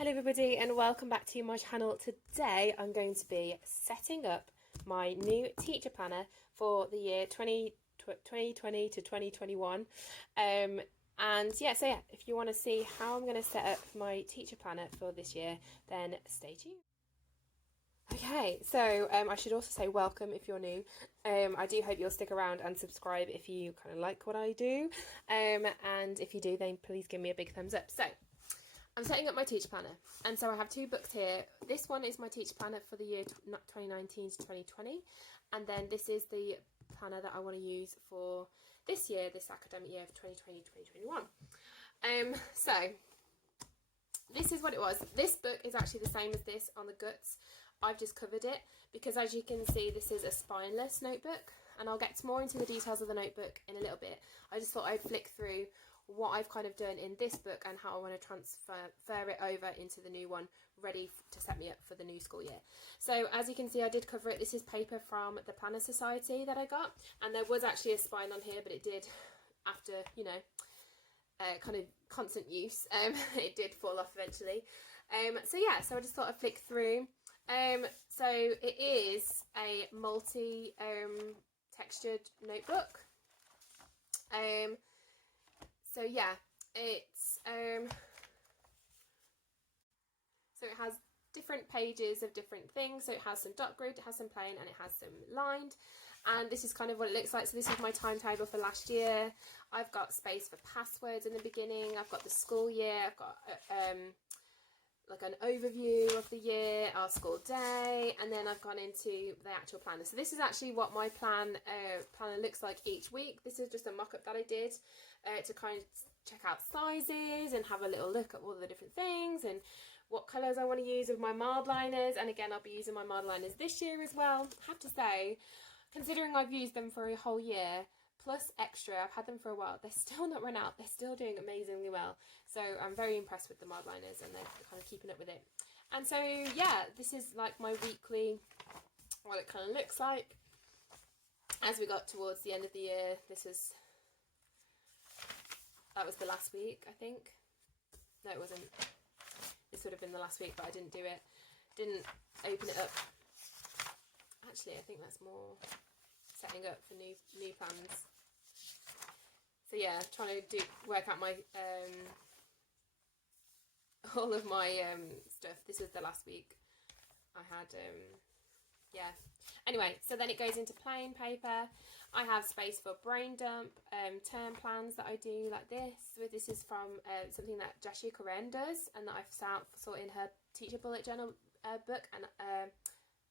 Hello everybody and welcome back to my channel. Today I'm going to be setting up my new teacher planner for the year 2020 to 2021. And yeah, if you want to see how I'm going to set up my teacher planner for this year, then stay tuned. Okay, so I should also say welcome if you're new. I do hope you'll stick around and subscribe if you kind of like what I do. And if you do, then please give me a big thumbs up. So I'm setting up my teacher planner, and so I have two books here. This one is my teacher planner for the year 2019 to 2020, and then this is the planner that I want to use for this year, this academic year of 2020-2021. So this is what it was. This book is actually the same as this on the guts. I've just covered it because, as you can see, this is a spineless notebook, and I'll get more into the details of the notebook in a little bit. I just thought I'd flick through what I've kind of done in this book and how I want to transfer it over into the new one, ready to set me up for the new school year. So as you can see, I did cover it. This is paper from the Planner Society that I got, and there was actually a spine on here, but it did, after, you know, kind of constant use, it did fall off eventually. So yeah, so I just thought I'd flick through. So it is a multi textured notebook. So yeah, it's so it has different pages of different things. So it has some dot grid, it has some plain, and it has some lined. And this is kind of what it looks like. So this is my timetable for last year. I've got space for passwords in the beginning. I've got the school year. I've got like an overview of the year, our school day, and then I've gone into the actual planner. So this is actually what my planner looks like each week. This is just a mock-up that I did to kind of check out sizes and have a little look at all the different things and what colours I want to use with my mild liners. And again, I'll be using my mild liners this year as well. I have to say, considering I've used them for a whole year, plus extra, I've had them for a while, they're still not run out, they're still doing amazingly well. So I'm very impressed with the mild liners, and they're kind of keeping up with it. And so yeah, this is like my weekly, what it kind of looks like. As we got towards the end of the year, that was the last week, I think. No, it wasn't. This would have been the last week, but I didn't do it. Didn't open it up. Actually, I think that's more setting up for new plans. So yeah, trying to work out my all of my stuff. This was the last week I had. Yeah. Anyway, so then it goes into plain paper. I have space for brain dump, term plans that I do like this. So this is from something that Jashia Karen does, and that I've saw in her teacher bullet journal book and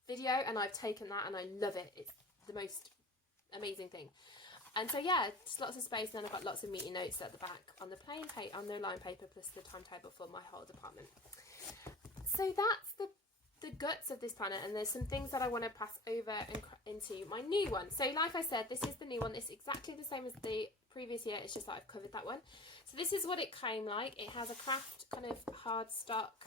video, and I've taken that and I love it. It's the most amazing thing. And so yeah, just lots of space, and then I've got lots of meaty notes at the back on the plain paper, on the line paper, plus the timetable for my whole department. So that's the guts of this planner, and there's some things that I want to pass over into my new one. So like I said, this is the new one. It's exactly the same as the previous year, it's just that I've covered that one. So this is what it came like. It has a craft kind of hard stock,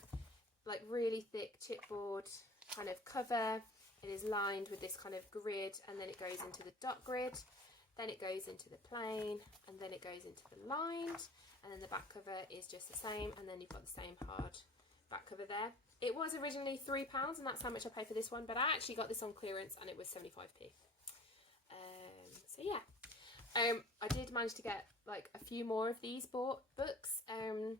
like really thick chipboard kind of cover. It is lined with this kind of grid, and then it goes into the dot grid, then it goes into the plain, and then it goes into the lined, and then the back cover is just the same, and then you've got the same hard back cover there. It was originally £3, and that's how much I paid for this one, but I actually got this on clearance and it was 75p. So yeah, I did manage to get like a few more of these books. I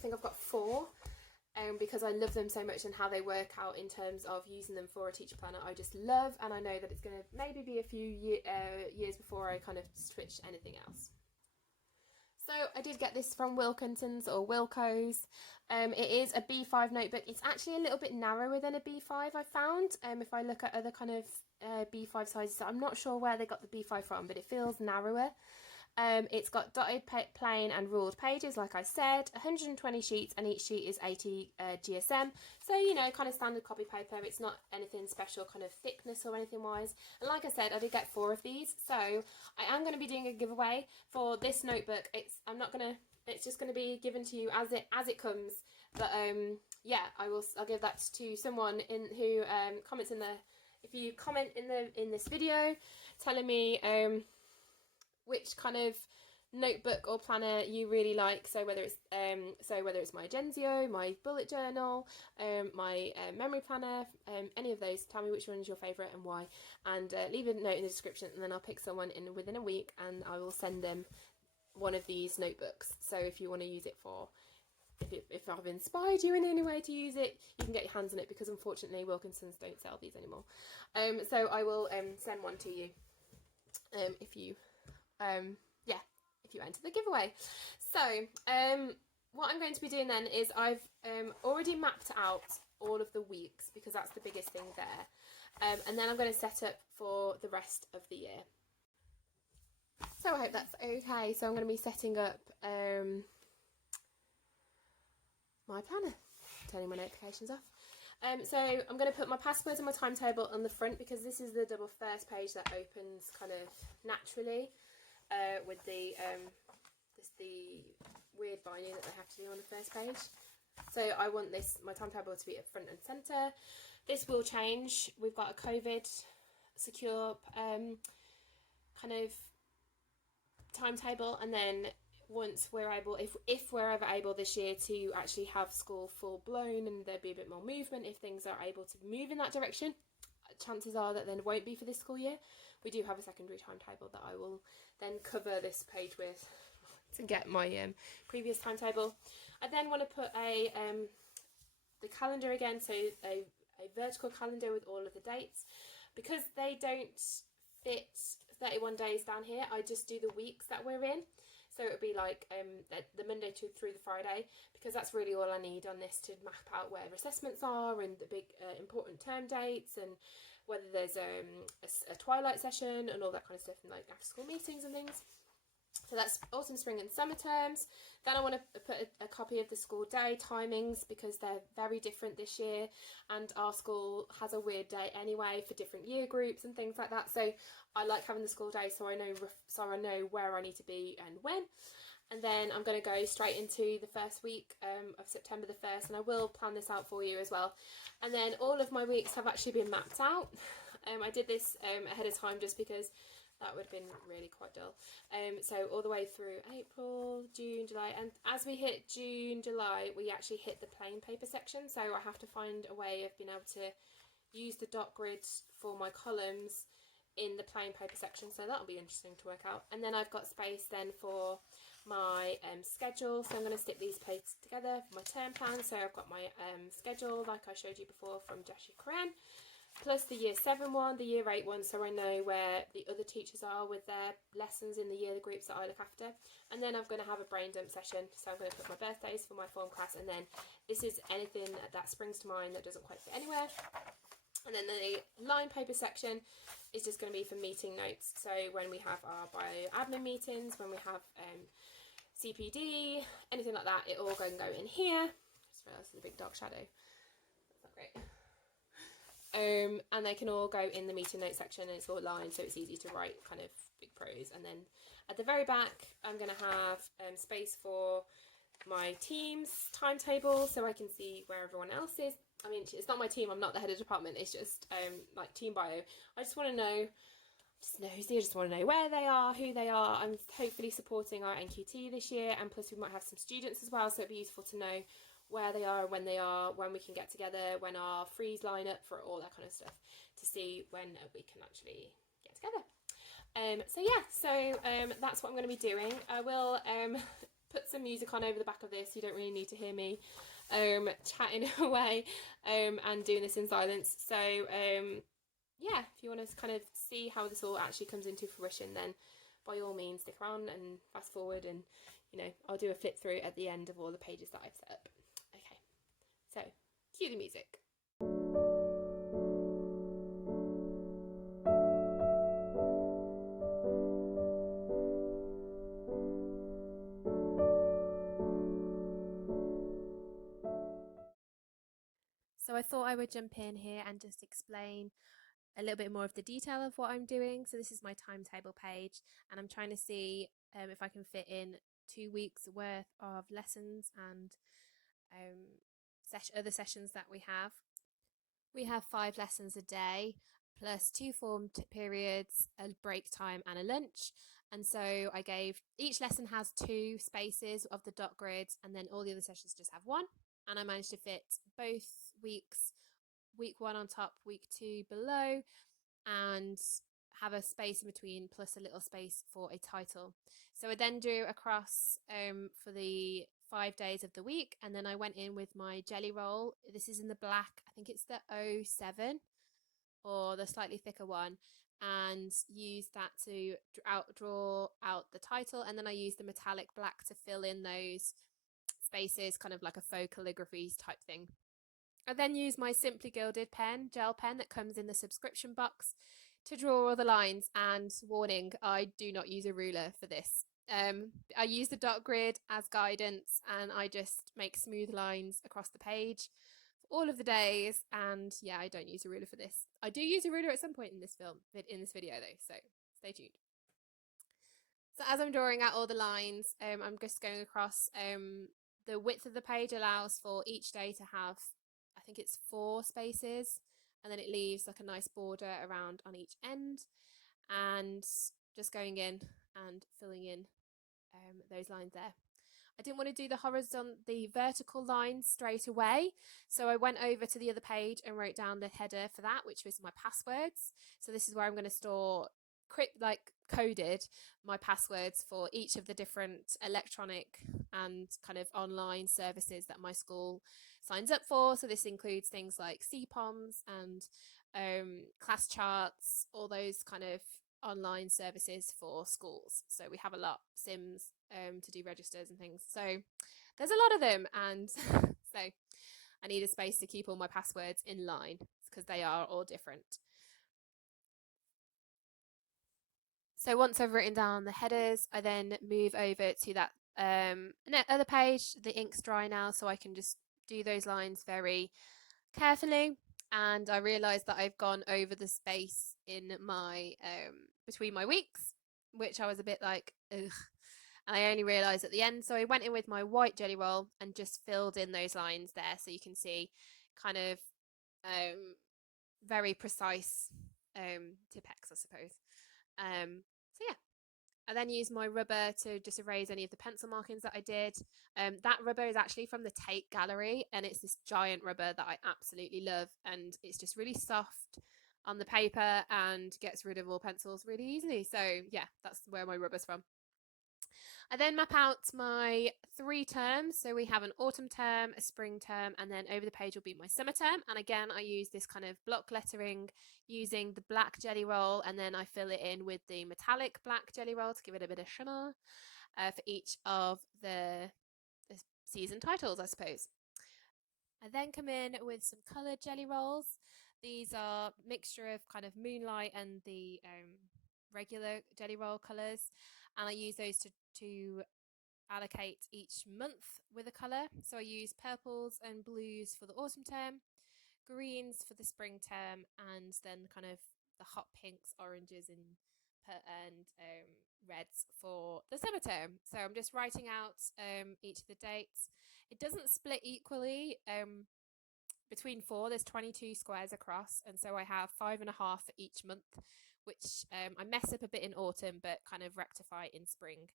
think I've got 4. Because I love them so much, and how they work out in terms of using them for a teacher planner I just love, and I know that it's going to maybe be a few years before I kind of switch to anything else. So I did get this from Wilkinson's or Wilco's. It is a B5 notebook. It's actually a little bit narrower than a B5, I found. If I look at other kind of B5 sizes, I'm not sure where they got the B5 from, but it feels narrower. It's got dotted plain and ruled pages, like I said, 120 sheets, and each sheet is 80 GSM. So, you know, kind of standard copy paper. It's not anything special kind of thickness or anything wise. And like I said, I did get 4 of these. So I am going to be doing a giveaway for this notebook. It's just going to be given to you as it comes. But yeah, I'll give that to someone who comments in the, if you comment in this video telling me which kind of notebook or planner you really like. So whether it's my Agenzio, my bullet journal, my memory planner, any of those, tell me which one is your favourite and why, and leave a note in the description, and then I'll pick someone within a week and I will send them one of these notebooks. So if you want to use it for, if I've inspired you in any way to use it, you can get your hands on it, because unfortunately Wilkinson's don't sell these anymore. So I will send one to you if you if you enter the giveaway. So what I'm going to be doing then is I've already mapped out all of the weeks, because that's the biggest thing there, and then I'm going to set up for the rest of the year. So I hope that's okay. So I'm going to be setting up my planner, turning my notifications off. So I'm going to put my passwords and my timetable on the front, because this is the double first page that opens kind of naturally with the weird binding that they have to do on the first page. So I want my timetable to be at front and centre. This will change. We've got a COVID secure kind of timetable, and then once we're able, if we're ever able this year to actually have school full blown and there'd be a bit more movement, if things are able to move in that direction, chances are that there won't be for this school year. We do have a secondary timetable that I will then cover this page with to get my previous timetable. I then want to put the calendar again, so a vertical calendar with all of the dates. Because they don't fit 31 days down here, I just do the weeks that we're in. So it would be like the Monday through the Friday, because that's really all I need on this to map out where assessments are and the big important term dates, and whether there's a twilight session and all that kind of stuff, and like after school meetings and things. So that's autumn, spring and summer terms. Then I want to put a copy of the school day timings, because they're very different this year, and our school has a weird day anyway for different year groups and things like that. So I like having the school day, so I know where I need to be and when. And then I'm going to go straight into the first week of September the 1st, and I will plan this out for you as well. And then all of my weeks have actually been mapped out. I did this ahead of time just because that would have been really quite dull. So all the way through April, June, July, and as we hit June, July, we actually hit the plain paper section. So I have to find a way of being able to use the dot grid for my columns in the plain paper section. So that'll be interesting to work out. And then I've got space then for my schedule. So I'm going to stick these pages together for my term plan. So I've got my schedule, like I showed you before, from Joshua Koran, plus the year 7 one, the year 8 one, so I know where the other teachers are with their lessons in the year, the groups that I look after. And then I'm going to have a brain dump session, so I'm going to put my birthdays for my form class, and then this is anything that springs to mind that doesn't quite fit anywhere. And then the line paper section is just going to be for meeting notes, so when we have our bio admin meetings, when we have CPD, anything like that, it all can go in here. Just realised there's a big dark shadow. That's not great. And they can all go in the meeting notes section, and it's all lined, so it's easy to write kind of big prose. And then at the very back, I'm going to have space for my team's timetable, so I can see where everyone else is. I mean, it's not my team, I'm not the head of department, it's just like team bio. I just want to know, I just want to know where they are, who they are. I'm hopefully supporting our NQT this year, and plus we might have some students as well, so it'd be useful to know where they are, when they are, when we can get together, when our frees line up, for all that kind of stuff, to see when we can actually get together. So that's what I'm going to be doing. I will put some music on over the back of this. You don't really need to hear me chatting away and doing this in silence. So yeah, if you want to kind of see how this all actually comes into fruition, then by all means stick around and fast forward, and I'll do a flip through at the end of all the pages that I've set up. Okay, so cue the music. So I thought I would jump in here and just explain a little bit more of the detail of what I'm doing. So this is my timetable page, and I'm trying to see if I can fit in 2 weeks worth of lessons and other sessions that we have. We have 5 lessons a day, plus 2 form periods, a break time and a lunch. And so I gave, each lesson has 2 spaces of the dot grid, and then all the other sessions just have 1. And I managed to fit both weeks, week 1 on top, week 2 below, and have a space in between plus a little space for a title. So I then drew across for the 5 days of the week, and then I went in with my jelly roll. This is in the black, I think it's the 07 or the slightly thicker one, and use that to draw out the title, and then I use the metallic black to fill in those spaces, kind of like a faux calligraphy type thing. I then use my Simply Gilded pen, gel pen that comes in the subscription box, to draw all the lines. And warning, I do not use a ruler for this. I use the dot grid as guidance, and I just make smooth lines across the page for all of the days. And yeah, I don't use a ruler for this. I do use a ruler at some point in this video though, so stay tuned. So as I'm drawing out all the lines, I'm just going across. The width of the page allows for each day to have, I think it's 4 spaces, and then it leaves like a nice border around on each end, and just going in and filling in those lines there. I didn't want to do the vertical lines straight away, so I went over to the other page and wrote down the header for that, which was my passwords. So this is where I'm going to store coded my passwords for each of the different electronic and kind of online services that my school signs up for. So this includes things like CPOMs and class charts, all those kind of online services for schools. So we have a lot, Sims, to do registers and things. So there's a lot of them, and so I need a space to keep all my passwords in line because they are all different. So once I've written down the headers, I then move over to that other page. The ink's dry now, so I can just do those lines very carefully. And I realised that I've gone over the space in my between my weeks, which I was a bit like, ugh. And I only realised at the end. So I went in with my white jelly roll and just filled in those lines there, so you can see kind of very precise Tipp-Ex, I suppose. So yeah, I then used my rubber to just erase any of the pencil markings that I did. That rubber is actually from the Tate Gallery, and it's this giant rubber that I absolutely love, and it's just really soft on the paper and gets rid of all pencils really easily. So yeah, that's where my rubber's from. I then map out my 3 terms. So we have an autumn term, a spring term, and then over the page will be my summer term. And again, I use this kind of block lettering using the black jelly roll, and then I fill it in with the metallic black jelly roll to give it a bit of shimmer for each of the season titles, I suppose. I then come in with some coloured jelly rolls. These are a mixture of kind of moonlight and the regular jelly roll colours, and I use those to allocate each month with a colour. So I use purples and blues for the autumn term, greens for the spring term, and then kind of the hot pinks, oranges, and reds for the summer term. So I'm just writing out each of the dates. It doesn't split equally between 4. There's 22 squares across, and so I have 5.5 for each month, which I mess up a bit in autumn but kind of rectify in spring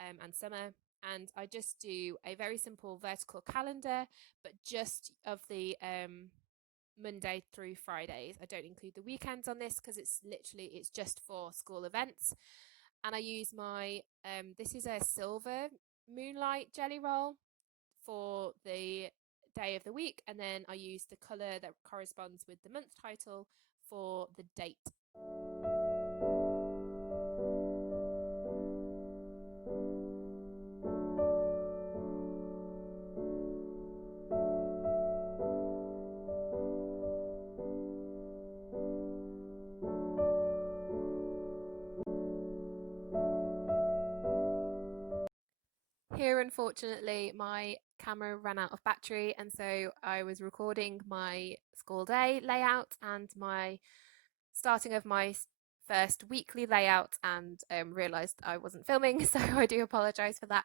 and summer. And I just do a very simple vertical calendar, but just of the Monday through Fridays. I don't include the weekends on this because it's just for school events. And I use my this is a silver moonlight jelly roll for the day of the week, and then I use the colour that corresponds with the month title for the date. Here, unfortunately, my camera ran out of battery, and so I was recording my school day layout and my starting of my first weekly layout, and realised I wasn't filming, so I do apologise for that.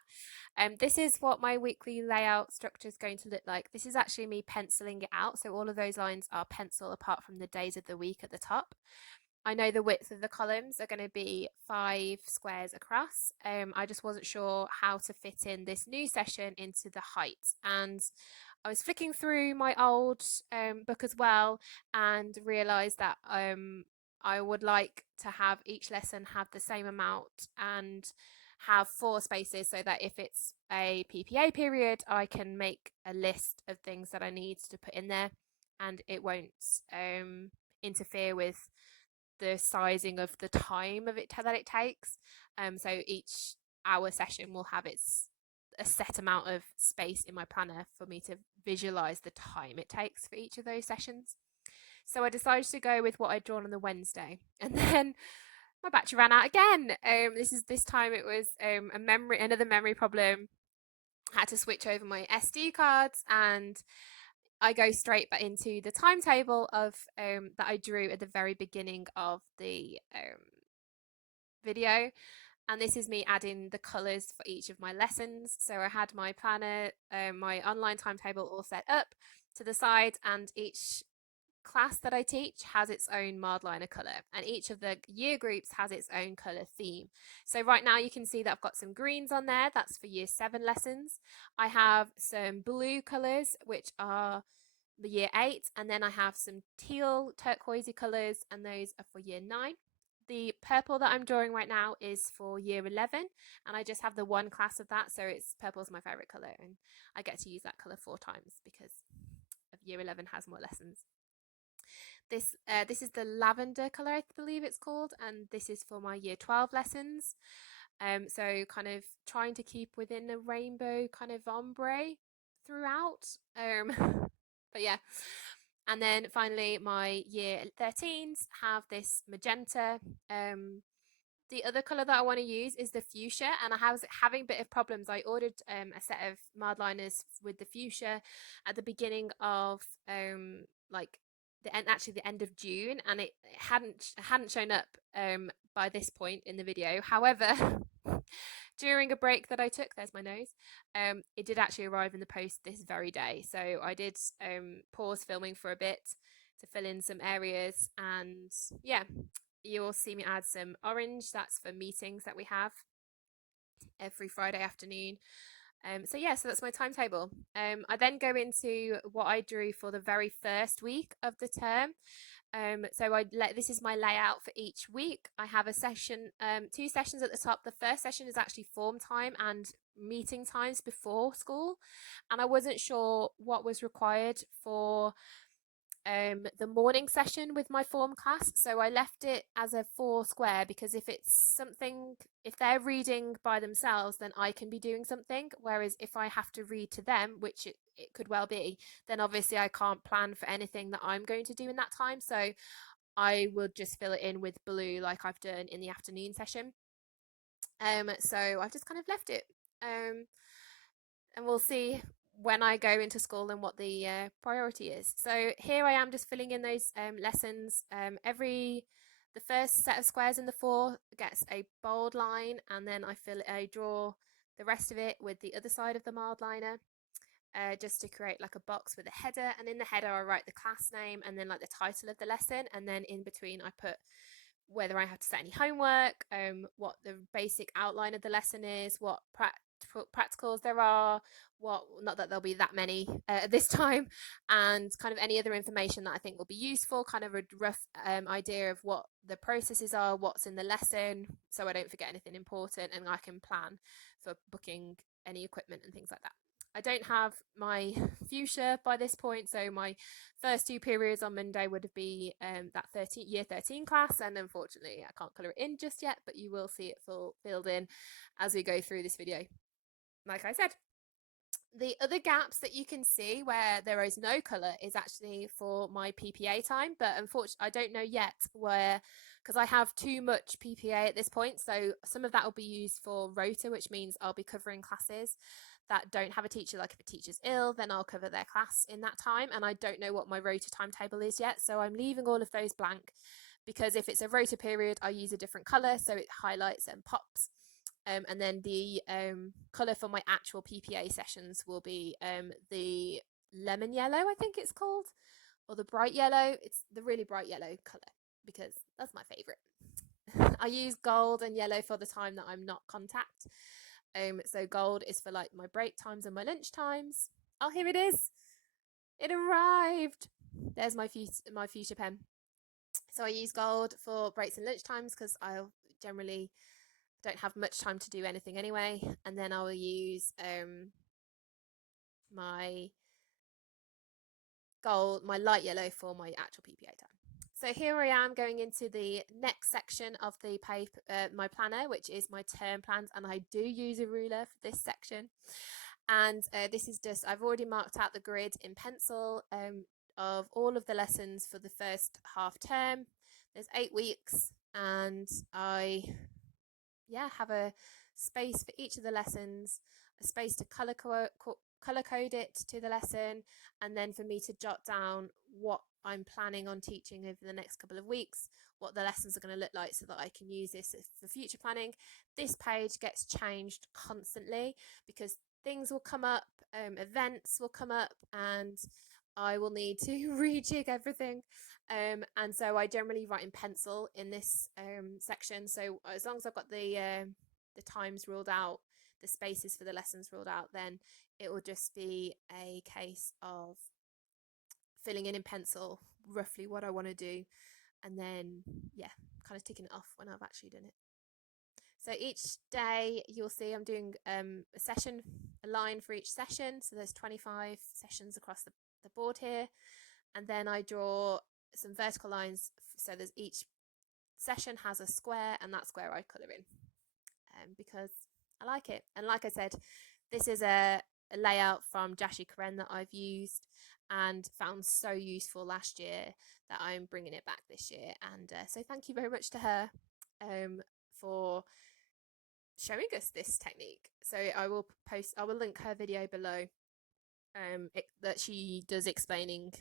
This is what my weekly layout structure is going to look like. This is actually me penciling it out, so all of those lines are pencil apart from the days of the week at the top. I know the width of the columns are going to be 5 squares across. I just wasn't sure how to fit in this new session into the height. And I was flicking through my old book as well and realised that I would like to have each lesson have the same amount and have 4 spaces, so that if it's a PPA period, I can make a list of things that I need to put in there and it won't interfere with the sizing of the time of it that it takes. So each hour session will have a set amount of space in my planner for me to visualize the time it takes for each of those sessions. So I decided to go with what I'd drawn on the Wednesday, and then my battery ran out again. This time it was another memory problem. I had to switch over my SD cards, and I go straight back into the timetable of that I drew at the very beginning of the video. And this is me adding the colours for each of my lessons. So I had my planner, my online timetable all set up to the side, and each class that I teach has its own Mardliner colour, and each of the year groups has its own colour theme. So right now you can see that I've got some greens on there, that's for year 7 lessons. I have some blue colours, which are the year 8, and then I have some teal turquoisey colours, and those are for year 9. The purple that I'm drawing right now is for year 11, and I just have the one class of that, so purple is my favourite colour, and I get to use that colour 4 times because of year 11 has more lessons. This is the lavender colour, I believe it's called, and this is for my year 12 lessons. So kind of trying to keep within a rainbow kind of ombre throughout. But yeah. And then finally my year 13s have this magenta. The other colour that I want to use is the fuchsia, and I was having a bit of problems. I ordered a set of Mardliners with the fuchsia at the beginning of like the end of June, and it hadn't shown up by this point in the video. However, during a break that I took, there's my nose, it did actually arrive in the post this very day. So I did pause filming for a bit to fill in some areas, and yeah, you'll see me add some orange. That's for meetings that we have every Friday afternoon. So that's my timetable. I then go into what I drew for the very first week of the term. This is my layout for each week. I have a session, 2 sessions at the top. The first session is actually form time and meeting times before school, and I wasn't sure what was required for the morning session with my form class, so I left it as a 4 square, because if they're reading by themselves, then I can be doing something, whereas if I have to read to them, which it could well be, then obviously I can't plan for anything that I'm going to do in that time. So I would just fill it in with blue like I've done in the afternoon session. So I've just kind of left it, and we'll see when I go into school and what the priority is. So here I am just filling in those lessons. The first set of squares in the 4 gets a bold line, and then I draw the rest of it with the other side of the mild liner, just to create like a box with a header, and in the header I write the class name and then like the title of the lesson, and then in between I put whether I have to set any homework, what the basic outline of the lesson is, what practicals there are, not that there'll be that many at this time, and kind of any other information that I think will be useful, kind of a rough idea of what the processes are, what's in the lesson, so I don't forget anything important, and I can plan for booking any equipment and things like that. I don't have my fuchsia by this point, so my first 2 periods on Monday would be that year 13 class, and unfortunately I can't colour it in just yet, but you will see it filled in as we go through this video. Like I said, the other gaps that you can see where there is no colour is actually for my PPA time, but unfortunately I don't know yet because I have too much PPA at this point, so some of that will be used for rota, which means I'll be covering classes that don't have a teacher. Like if a teacher's ill, then I'll cover their class in that time, and I don't know what my rota timetable is yet, so I'm leaving all of those blank, because if it's a rota period I use a different colour so it highlights and pops. And then the colour for my actual PPA sessions will be the lemon yellow, I think it's called, or the bright yellow. It's the really bright yellow colour. because that's my favourite. I use gold and yellow for the time that I'm not contact. So gold is for like my break times and my lunch times. Oh, here it is. It arrived. There's my future pen. So I use gold for breaks and lunch times because I generally don't have much time to do anything anyway. And then I will use my light yellow for my actual PPA time. So here I am going into the next section of the paper, my planner, which is my term plans, and I do use a ruler for this section. And this is just, I've already marked out the grid in pencil of all of the lessons for the first half term. There's 8 weeks, and I have a space for each of the lessons, a space to color code it to the lesson, and then for me to jot down what I'm planning on teaching over the next couple of weeks, what the lessons are going to look like so that I can use this for future planning. This page gets changed constantly because things will come up, events will come up, and I will need to rejig everything. And so I generally write in pencil in this section. So as long as I've got the times ruled out, the spaces for the lessons ruled out, then it will just be a case of filling in pencil roughly what I want to do, and then kind of ticking it off when I've actually done it. So each day you'll see I'm doing a line for each session. So there's 25 sessions across the board here, and then I draw some vertical lines. So there's each session has a square, and that square I colour in because I like it. And like I said, this is a layout from Jashi Karen that I've used and found so useful last year that I'm bringing it back this year. And so thank you very much to her for showing us this technique. So I will link her video below that she does explaining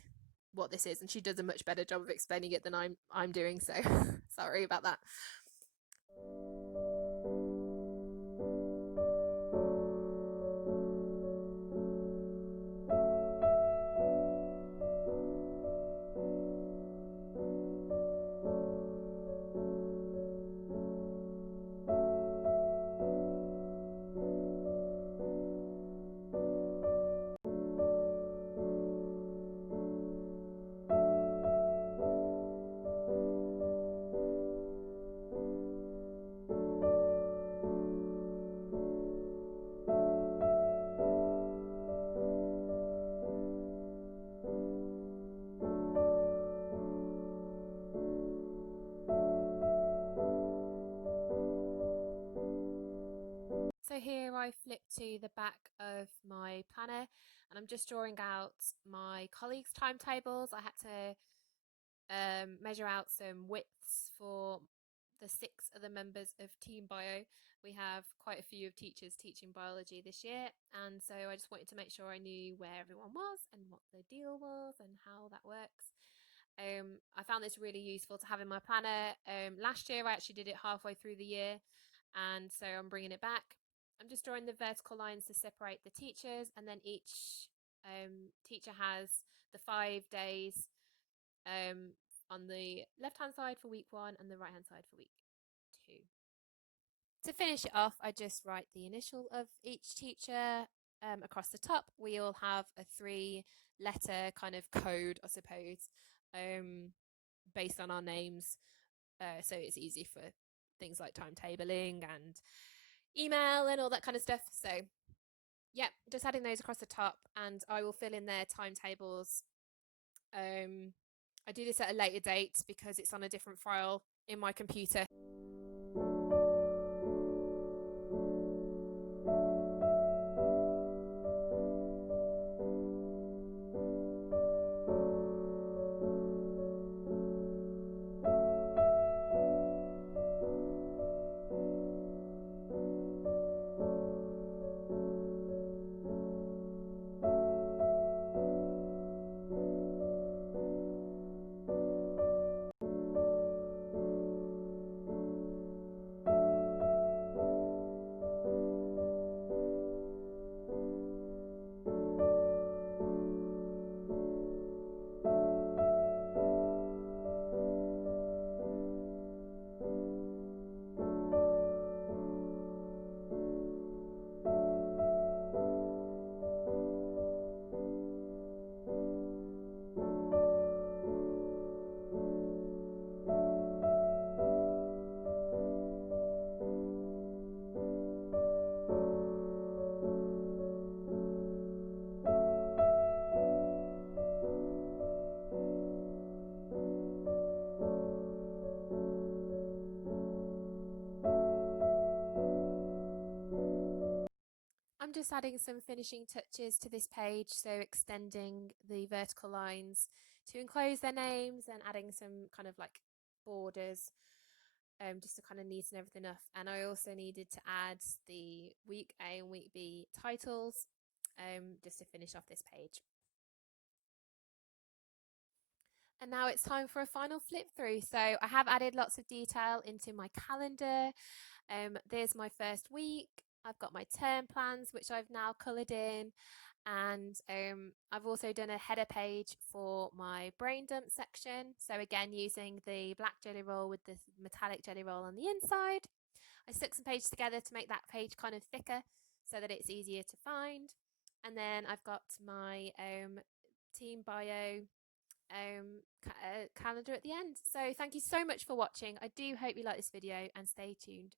what this is, and she does a much better job of explaining it than I'm doing, so sorry about that. So here I flip to the back of my planner, and I'm just drawing out my colleagues' timetables. I had to measure out some widths for the 6 other members of Team Bio. We have quite a few of teachers teaching biology this year, and so I just wanted to make sure I knew where everyone was and what the deal was and how that works. I found this really useful to have in my planner. Last year I actually did it halfway through the year, and so I'm bringing it back. I'm just drawing the vertical lines to separate the teachers, and then each teacher has the 5 days on the left hand side for week 1 and the right hand side for week 2. To finish it off, I just write the initial of each teacher across the top. We all have a 3-letter kind of code, I suppose, based on our names, so it's easy for things like timetabling and email and all that kind of stuff. So yeah, just adding those across the top, and I will fill in their timetables. I do this at a later date because it's on a different file in my computer. adding some finishing touches to this page, so extending the vertical lines to enclose their names and adding some kind of like borders, just to kind of neaten everything up. And I also needed to add the week A and week B titles, just to finish off this page. And now it's time for a final flip through. So I have added lots of detail into my calendar. There's my first week. I've got my term plans, which I've now coloured in. And I've also done a header page for my brain dump section. So again, using the black jelly roll with the metallic jelly roll on the inside. I stuck some pages together to make that page kind of thicker so that it's easier to find. And then I've got my team bio calendar at the end. So thank you so much for watching. I do hope you like this video and stay tuned.